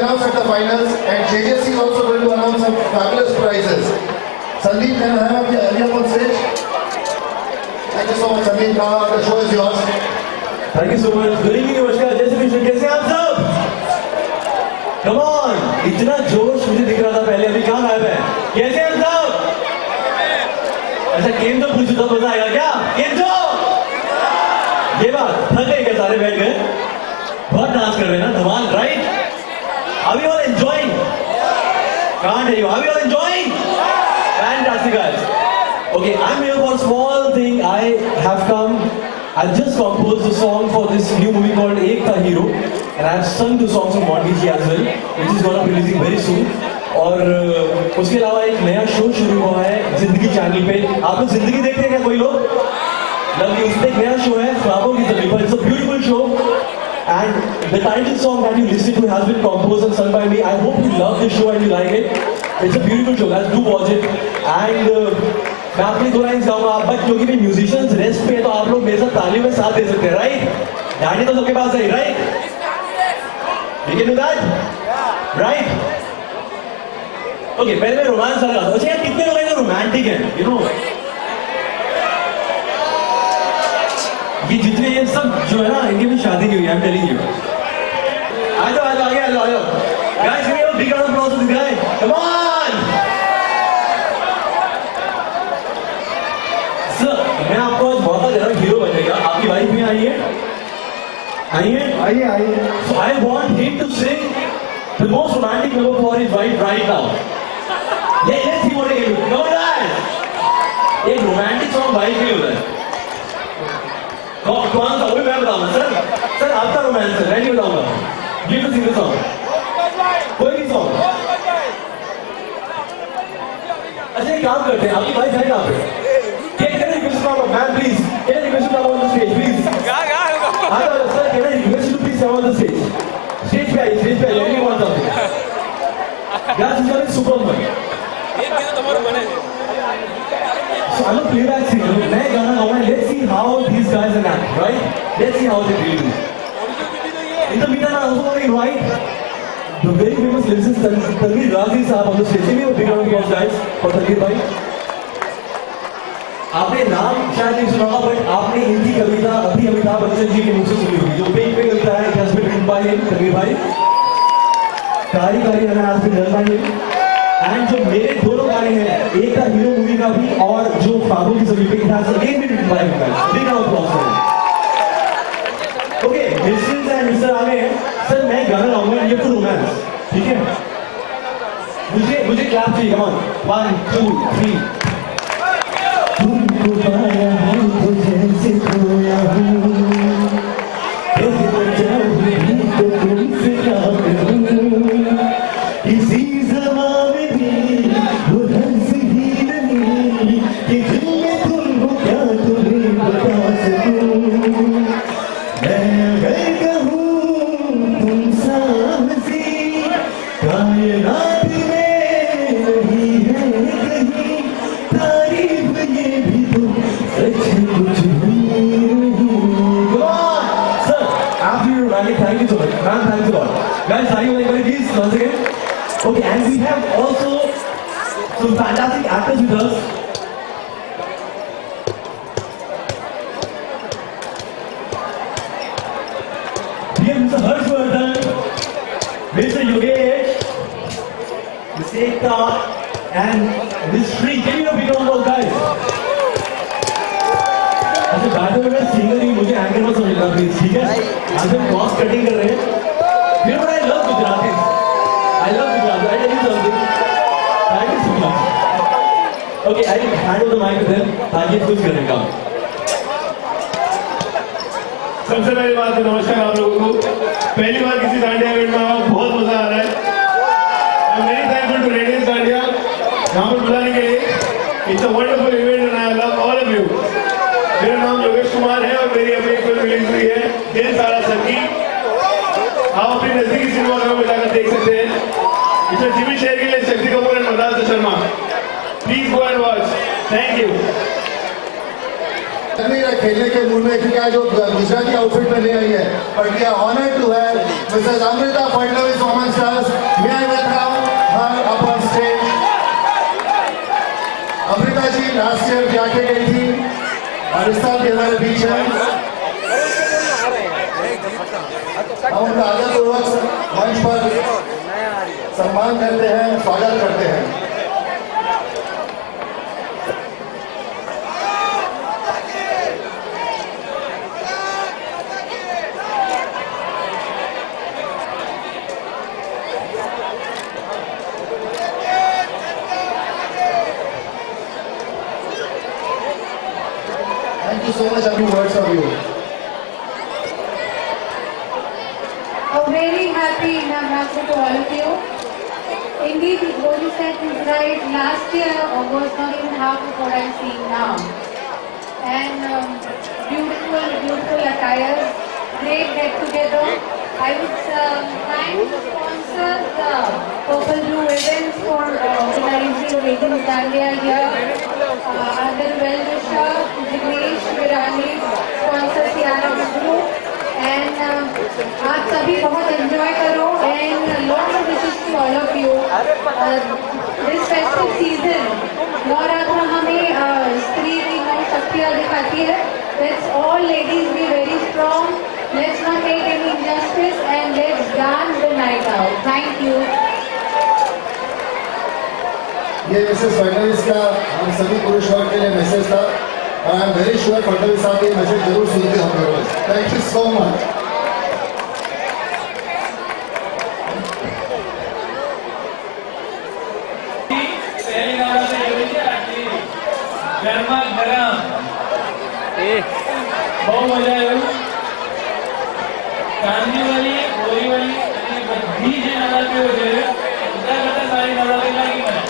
Announce at the finals, and JJC is also going to announce some fabulous prizes. Sandeep, can I have you up on stage? Thank you so much, Sandeep. The show is yours. Thank you so much. Good evening, नमस्कार. जैसे भी कैसे हैं आप सब? Come on, इतना जोश मुझे दिख रहा था पहले, अभी कहाँ गायब है? कैसे हैं आप सब? अच्छा गेम तो पूछो तो मजा आएगा क्या? गेम तो? ये बात थक गए क्या सारे बैठ गए? बहुत डांस कर रहे हैं ना, धमाल, right? Are we all enjoying? Can't hear you. Are we all enjoying? Fantastic, guys. Okay, I'm here for a small thing. I have come. I've just composed a song for this new movie called Ek Tha Hero, and I've sung the songs from Monty G as well, which is gonna be releasing very soon. और उसके अलावा एक नया show शुरू हुआ है जिंदगी channel पे. आप लोग जिंदगी देखते हैं क्या कोई लोग? लवली, उसमें एक नया शो है ख्वाबों की ज़मीन पर. It's a beautiful show. And the title song that you listen to has been composed and sung by me. I hope you love this show and you like it. It's a beautiful show, guys. Do watch it. And मैं आपके दो line गाऊंगा, but क्योंकि भी musicians rest पे है तो आप लोग मेरे साथ तालियों में साथ दे सकते हैं, राइट? गाने तो सबके पास है, right? You can do that, right? Okay, पहले मैं रोमांस वाला गाता हूँ. अच्छा यार, कितने लोग हैं जो रोमांटिक हैं? You know, ये जितने ये सब जो है ना, इनकी भी शादी की हुई है. I'm telling you. आ जाओ आगे आ जाओ. Guys, give me a big round of applause for this guy. Come on. Sir, मैं आपको आज मौका दे रहा हूँ हीरो बनेगा. आपकी वाइफ भी आई है? आइए. So I want him to sing the most romantic number for his wife right now. Let's see what he can do. Come on, guys. एक romantic song वाइफ के लिए होता है. कौन सा? वो मैं बताऊंगा सर आपका रोमांस है, मैं नहीं बताऊंगा. गिव द सिंगल सॉन्ग, कोई भी सॉन्ग. अच्छा एक काम करते हैं, आपकी वाइफ है कहाँ पे? Can I request from ma'am please, can I request from on the stage please. Sir can I request you please come on the stage. Stage पे आइए, let me want something. Guys you are superman. ये भी तो तुम्हारा बने. So I'm a playback singer. मैं गाना गाऊंगा. Let's see how these guys are act, right? Let's see how they really do. In the meantime, I also want to invite the very famous lyricist Tanveer Razi साहब on the stage. Give me a big round of applause, guys, for Tanveer भाई. आपने नाम शायद नहीं सुना होगा, but आपने इनकी कविता अभी अमिताभ बच्चन जी के मुख से सुनी होगी. जो पेज पे कविता है, it has been written by him, Tanveer भाई. कारी अगर has been done by him. And जो मेरे दोनों गाने हैं, एक था हीरो मूवी का भी और जो ख्वाबों की ज़मीन पे, it has again been written by him. Big round of applause. Okay, mister and mister आ गए हैं. सर मैं गाना गाऊंगा, ये तो रोमांस, ठीक है? मुझे क्लैप चाहिए. Come on, 1 2 3. तुमको पाया हूं तो जैसे खोया हूं, कैसे बचाऊं भी तो तुमसे क्या करूं. इसी thank you so much. Man, thanks a lot. Guys, are you like my please once again? Okay, and we have also some fantastic actors with us. We have Mr. Harshvardhan, Mr. Yogesh, Mr. Ekta, and Ms. Shri. Give me a big round of applause, guys. अच्छा बैठे हुए singer ही, मुझे anchor मत समझना please, ठीक है? आज हम क्रॉस कटिंग कर रहे हैं. फिर बड़ा I love Gujarati. I love Gujarati. I tell you something. Thank you so much. Okay, I hand over the mic to them ताकि कुछ करने का. सबसे पहली बात तो नमस्कार आप लोगों को. पहली बार किसी दांडिया इवेंट में आया, बहुत मजा आ रहा है. I'm very thankful to Radiance dandiya यहाँ पर बुलाने के लिए. It's a wonderful event and I love all of you. मेरा नाम योगेश कुमार है और मेरी अभी एक फिल्म रिलीज हुई है, दिल सारा संगी. आप अपनी नजदीकी सिनेमाघरों में जाकर देख सकते हैं. इसमें जिमी शेरगिल, शक्ति कपूर और Madar Sharma. Please go and watch. Thank you. खेलने के मूड में, क्योंकि आज जो गुजराती आउटफिट में ले आई है, but we are honoured to have Mrs Amrita Fadnavis woman stars. May I welcome her up on stage. Amrita ji last year जाके गई थी और इस साल भी हमारे बीच है। हम उनका आदरपूर्वक मंच पर सम्मान करते हैं, स्वागत करते हैं। Thank you so much. A few words from you. A very happy Navratri to all of you. Indeed, what you said is right. Last year was not even half of what I'm seeing now. And beautiful attires, great get together. I would thank the sponsors, Purple Blue Ribbons, for organizing Vegan Dandiya here. Other well-wisher, Jignesh Virani, sponsor Ciara Group. And आप सभी बहुत enjoy करो and lots of wishes to all of you. This festive season, Navratra हमें स्त्री की नौ शक्तियाँ दिखाती है. Let's all ladies be very strong. Let's not take any injustice and let's dance the night out. Thank you. ये Mrs Fadnavis का हम सभी पुरुष वर्ग के लिए मैसेज था और I am very sure Fadnavis साहब ये मैसेज जरूर सुनते होंगे रोज। Thank you so much. पहली नवरात्र गरमा गरम બહુ મજા આવ્યું। કાંદીવલી હોળીવલી અને બધી જે નવરાત્રીઓ છે બધા કરતા સારી નવરાત્રી લાગી મને।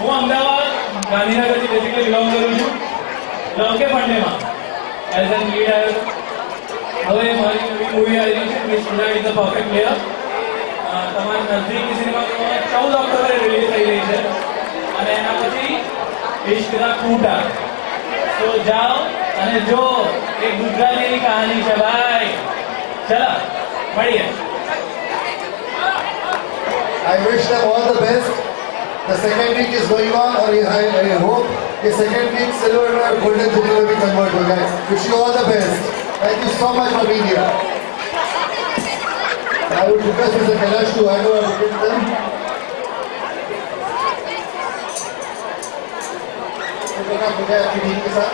હું અમદાવાદ ગાંધીનગરથી બેઝિકલી બિલોંગ કરું છું। લોકે ફંડેમાં એઝ એન લીડ આવ્યો છું। હવે મારી નવી મૂવી આવી રહી છે miss India is the perfect player. તમારી નજદીકી સિનેમામાં 14 ઓક્ટોબરે રિલીઝ થઈ રહી છે અને એના પછી ઇશ્ક दा खूटा। तो जाओ અને જો એક ગુજરાતીની કહાની છે ભાઈ। ચલો મળીએ। I wish them all the best. The second week is going on और I hope कि second week silver और golden jubilee में भी convert हो जाए। Wish you all the best. Thank you so much for being here. I would request Mr. Kailash to hand over to them. Photograph हो जाए आपकी team के साथ।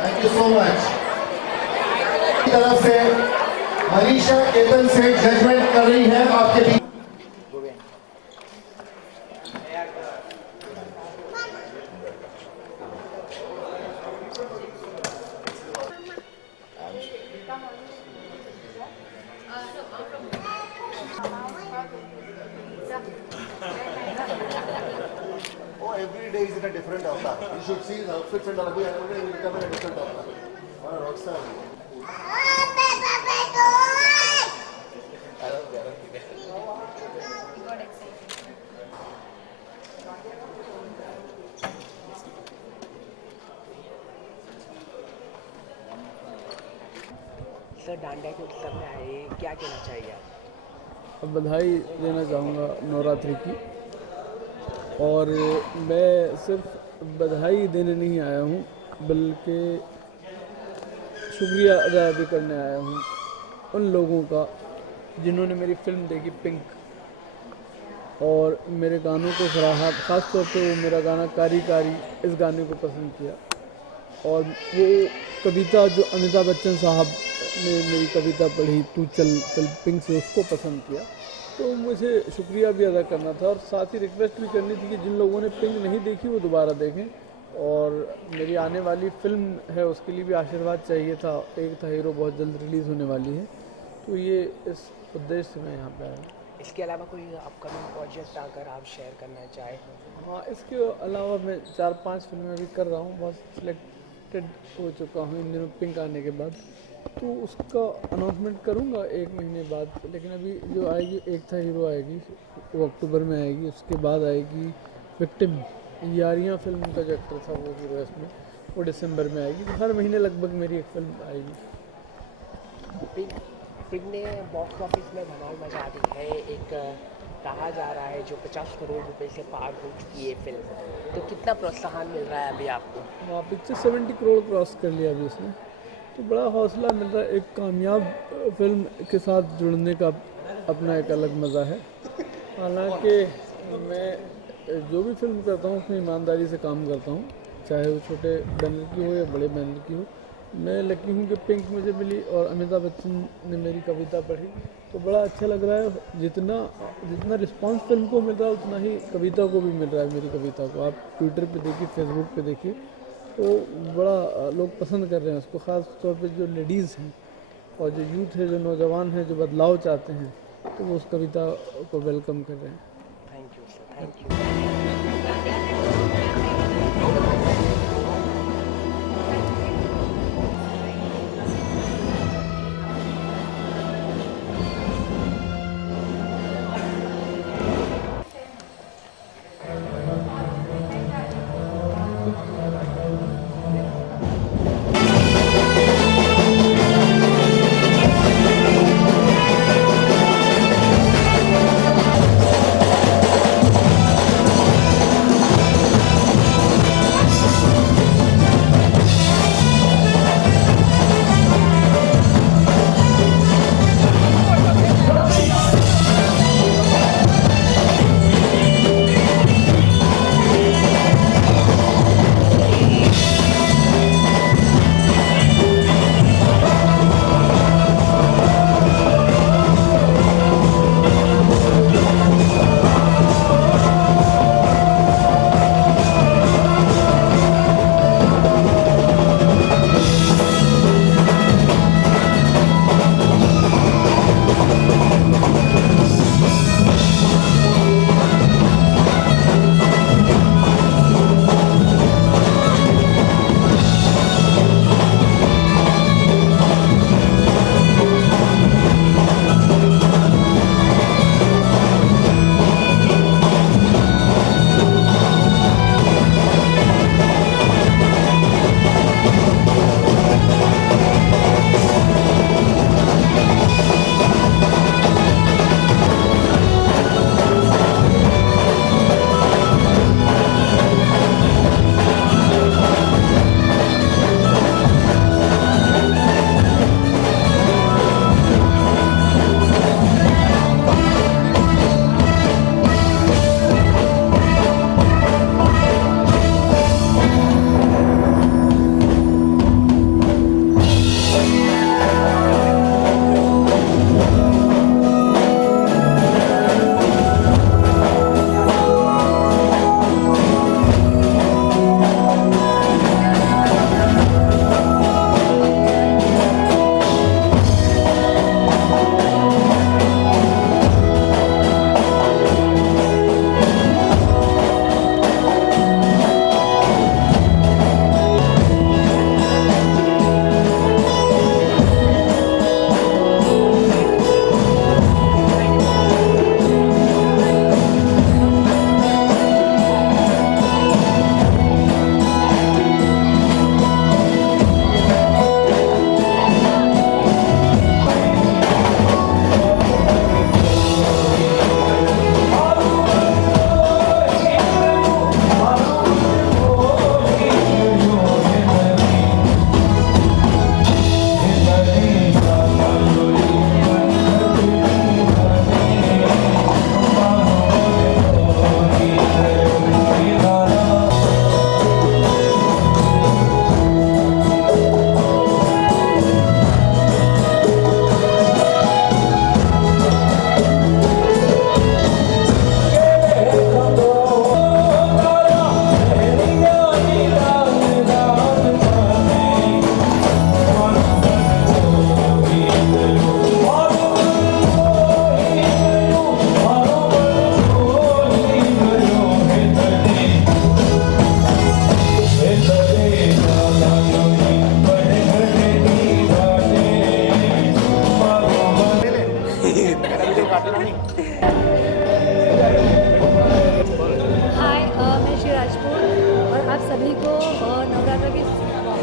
Thank you so much. तरफ से मनीषा केतन से जजमेंट कर रही है आपके बीच। Every day is in a different avatar. You should see his outfits and every day will become in a different avatar. What a rockstar. Sir dandiya के उत्सव में आए, क्या कहना चाहिए आप? अब बधाई देना चाहूँगा नवरात्रि की। और मैं सिर्फ बधाई देने नहीं आया हूँ बल्कि शुक्रिया अदा भी करने आया हूँ उन लोगों का जिन्होंने मेरी फिल्म देखी पिंक और मेरे गानों को सराहा। ख़ास तौर पे वो मेरा गाना कारी कारी इस गाने को पसंद किया और वो कविता जो अमिताभ बच्चन साहब ने मेरी कविता पढ़ी तू चल चल पिंक से, उसको पसंद किया। तो मुझे शुक्रिया भी अदा करना था और साथ ही रिक्वेस्ट भी करनी थी कि जिन लोगों ने पिंक नहीं देखी वो दोबारा देखें। और मेरी आने वाली फिल्म है उसके लिए भी आशीर्वाद चाहिए था। एक था हीरो बहुत जल्द रिलीज़ होने वाली है, तो ये इस उद्देश्य से मैं यहाँ पे आया। इसके अलावा कोई अपकमिंग प्रोजेक्ट अगर आप शेयर करना चाहें? हाँ, इसके अलावा मैं 4-5 फिल्में भी कर रहा हूँ, बहुत सिलेक्टेड हो चुका हूँ इन दिनों पिंक आने के बाद। तो उसका अनाउंसमेंट करूँगा 1 महीने बाद। लेकिन अभी जो आएगी एक था हीरो आएगी, वो अक्टूबर में आएगी। उसके बाद आएगी विक्टिम, यारियाँ फिल्म का जो एक्टर था वो हीरो है इसमें, वो दिसंबर में आएगी। तो हर महीने लगभग मेरी एक फिल्म आएगी। फिल्म ने बॉक्स ऑफिस में धमाल मचा दी है। एक कहा जा रहा है जो 50 करोड़ रुपए से पार हो चुकी है फिल्म, तो कितना प्रोत्साहन मिल रहा है अभी आपको? हाँ, पिक्चर 70 करोड़ क्रॉस कर लिया अभी उसने, तो बड़ा हौसला मिल रहा है। एक कामयाब फिल्म के साथ जुड़ने का अपना एक अलग मज़ा है। हालांकि मैं जो भी फिल्म करता हूँ उसमें ईमानदारी से काम करता हूँ, चाहे वो छोटे बैनर की हो या बड़े बैनर की हो। मैं लकी हूँ कि पिंक मुझे मिली और अमिताभ बच्चन ने मेरी कविता पढ़ी, तो बड़ा अच्छा लग रहा है। जितना रिस्पांस फिल्म को मिल रहा है उतना ही कविता को भी मिल रहा है। मेरी कविता को आप ट्विटर पे देखिए, फेसबुक पे देखिए, तो बड़ा लोग पसंद कर रहे हैं उसको। ख़ास तौर पे जो लेडीज़ हैं और जो यूथ है, जो नौजवान हैं, जो बदलाव चाहते हैं, तो वो उस कविता को वेलकम कर रहे हैं। Thank you sir, thank you.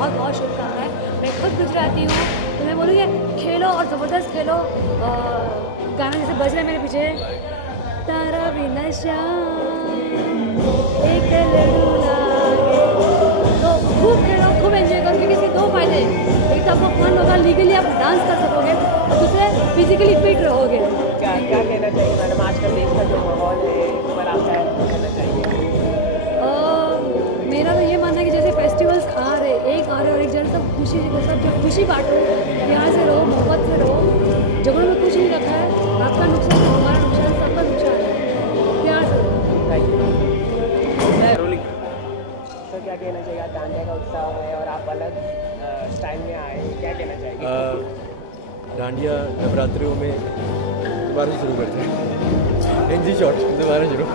बहुत बहुत शुभकामनाएं। मैं खुद गुजराती हूँ तो मैं बोलूँगी खेलो और ज़बरदस्त खेलो। गाना जैसे बज रहा है मेरे पीछे, तारा भी नशा एक लड़ू लागे, तो खूब खेलो, खूब एंजॉय करो, क्योंकि इसके दो फायदे हैं। एक तो आपको फन होगा, लीगली आप डांस कर सकोगे, और दूसरे फिजिकली फिट रहोगे। क्या क्या कहना चाहिए मैडम, आजकल देश का जो माहौल है इस पर आप क्या कहना चाहिए? मेरा तो ये मानना है कि जैसे फेस्टिवल्स आ रहे और एक जन सब खुशी बांटो, प्यार से रहो, मोहब्बत से रहो। झगड़ों में कुछ नहीं रखा है, आपका नुकसान हमारा नुकसान, सबका नुकसान है, प्यार से रहो। तो क्या कहना चाहिए, दांडिया का उत्साह है और आप अलग स्टाइल में आए, क्या कहना चाहिए? डांडिया नवरात्रियों में दोबारा से शुरू करते हैं, एनजी शॉट दोबारा शुरू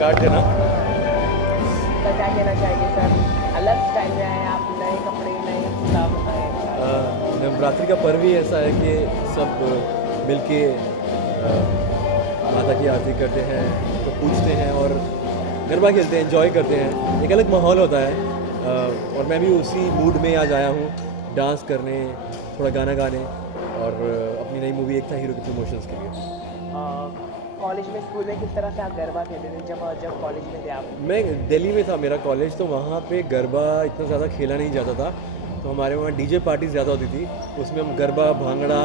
काट देना। तो क्या कहना चाहिए सर, अलग स्टाइल में आए आप, नए कपड़े नए सब आए? नवरात्रि का पर्व ही ऐसा है कि सब मिलके माता की आरती करते हैं, तो पूजते हैं और गरबा खेलते हैं, एंजॉय करते हैं। एक अलग माहौल होता है और मैं भी उसी मूड में आज आया हूँ, डांस करने, थोड़ा गाना गाने और अपनी नई मूवी एक था हीरो के प्रमोशंस के लिए। कॉलेज में, स्कूल में किस तरह से आप गरबा खेलते थे जब कॉलेज में थे आप? मैं दिल्ली में था मेरा कॉलेज, तो वहाँ पे गरबा इतना ज़्यादा खेला नहीं जाता था, तो हमारे वहाँ डीजे पार्टी ज़्यादा होती थी, उसमें हम गरबा, भांगड़ा,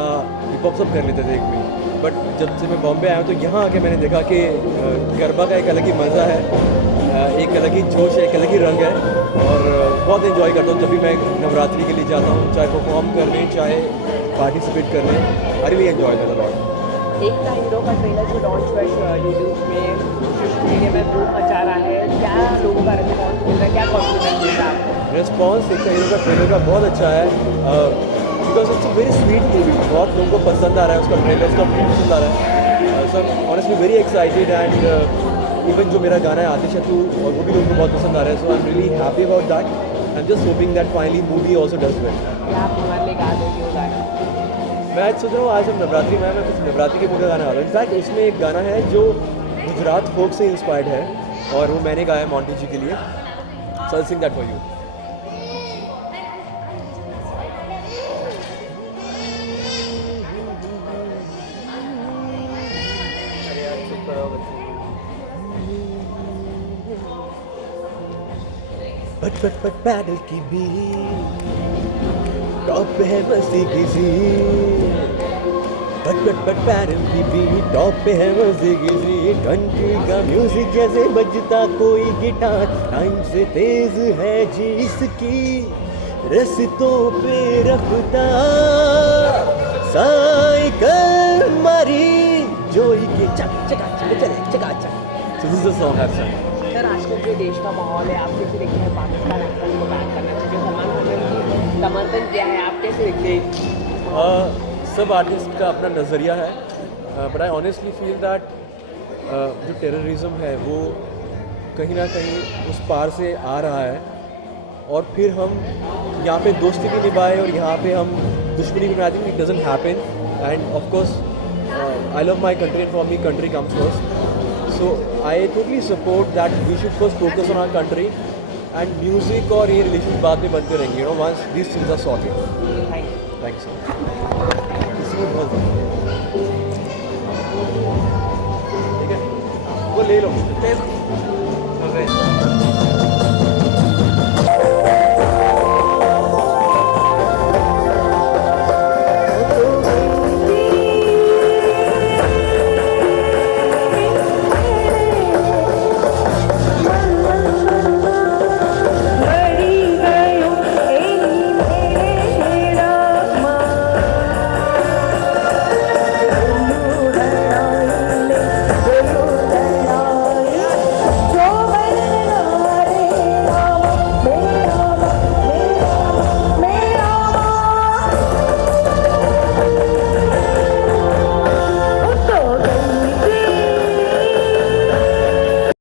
हिप हॉप सब कर लेते थे एक में। बट जब से मैं बॉम्बे आया तो यहाँ आके मैंने देखा कि गरबा का एक अलग ही मज़ा है, एक अलग ही जोश है, एक अलग ही रंग है और बहुत इन्जॉय करता हूँ जब भी मैं नवरात्रि के लिए जाता हूँ, चाहे परफॉर्म करने, चाहे पार्टिसिपेट करने। I really enjoy that a lot. एक था हीरो का ट्रेलर जो लॉन्च हुआ यूट्यूब में, सोशल मीडिया में धूम मचा रहा है, क्या लोगों का रिस्पॉन्स मिल रहा है, क्या कॉन्फिडेंस मिल रहा है? रिस्पॉन्स एक हीरो का ट्रेलर का बहुत अच्छा है, because it's a very sweet movie, बहुत लोगों को पसंद आ रहा है उसका ट्रेलर, उसका फील पसंद आ रहा है। So honestly very excited and even जो मेरा गाना है आतिश तू, और वो भी लोगों को बहुत पसंद आ रहा है। So I am really happy about that. I am just hoping that finally movie also does well. क्या आप हमारे लिए गा दोगे वो गाना? मैं आज सोच रहा हूँ आज हम नवरात्रि में, मैं कुछ नवरात्रि के मूड का गाना आ रहा हूँ। इनफैक्ट उसमें एक गाना है जो गुजरात फोक से इंस्पायर्ड है और वो मैंने गाया मोंटी जी के लिए। So I sing that for you. But pedal की बीट टॉप पे है मस्ती की सीट, बट पैडल की बीट टॉप पे है मस्ती की सीट। कंट्री का म्यूजिक जैसे बजता कोई गिटार, टाइम से तेज है जी इसकी रस्तों पे रफ्तार, साइकिल मारी जोई के चक चका चक चले चका चक। So this is the song I've sung. Sir आजकल जो देश का माहौल है, आप कैसे देखते हैं पाकिस्तान एक्शन को बैन करना चाहिए, सलमान खान ने उसकी समर्थन किया है, आप कैसे देखते हैं? सब आर्टिस्ट का अपना नज़रिया है, but I honestly feel that जो टेररिज्म है वो कहीं ना कहीं उस पार से आ रहा है और फिर हम यहाँ पे दोस्ती भी निभाए और यहाँ पे हम दुश्मनी भी बनाते हैं। It doesn't happen end of course I love my country and for me country comes first. So I totally support that we should first focus on our country and music और ये relations बाद में बनते रहेंगे, you know, once these things are sorted. Thank you so much. किसी को बहुत ठीक है, वो ले लो।